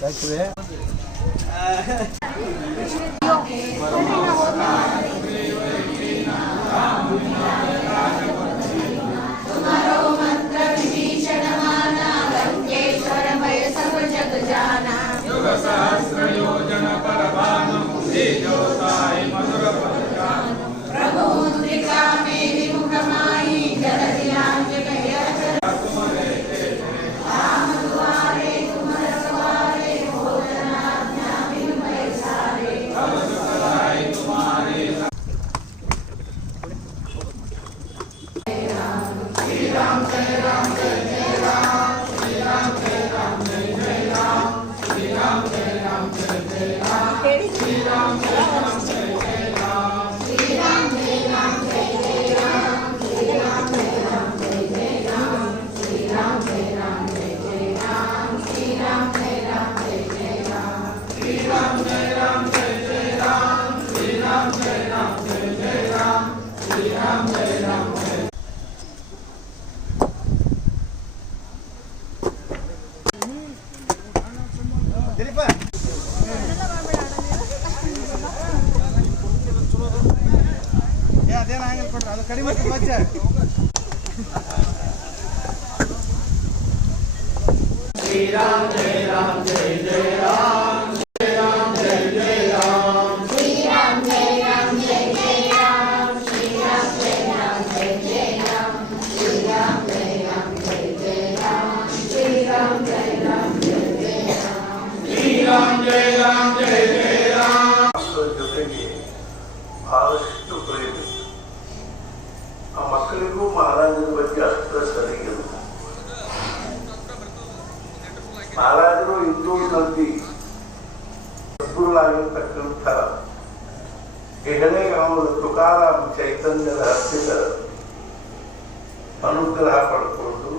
ಯಾಕೆ ಕಡಿಮೆ ಶ್ರೀರಾಮ್ ಜಯ ರಾಮ್ ಜಯ ಜಯ ರಾಮ್ ಶ್ರೀರಾಮ್ ಜಯ ಜಯ ರಾಮ್ ಶ್ರೀರಾಮ್ ಜಯ ರಾಮ್ ಜಯ ಜಯ ರಾಮ್ ಶ್ರೀರಾಮ್ ಜಯ ರಾಮ್ ಜಯ ಜಯ ರಾಮ್ ಶ್ರೀರಾಮ್ ಜಯ ರಾಮ್ ಜಯ ಜಯ ರಾಮ್ ಶ್ರೀರಾಮ್ ಜಯ ರಾಮ್ ಜಯ ಜಯ ರಾಮ್ ಶ್ರೀರಾಮ್ ಜಯ ರಾಮ್ ಜಯ ಜಯ ರಾಮ್ ಜೊತೆಗೆ ಬಹಳಷ್ಟು ಪ್ರೇರಣೆ ಆ ಮಕ್ಕಳಿಗೂ ಮಹಾರಾಜರ ಬಗ್ಗೆ ಅಷ್ಟು ಸರಿಯಿಲ್ಲ. ಮಹಾರಾಜರು ಹಿಂದೂ ನಂದಿ ಸದ್ಗುರುಗಳಾಗಿರ್ತಕ್ಕಂಥ ಹೆಗಡೆಗಾಮದ ತುಕಾರಾಮ ಚೈತನ್ಯರ ಹತ್ತಿರ ಅನುಗ್ರಹ ಪಡ್ಕೊಂಡು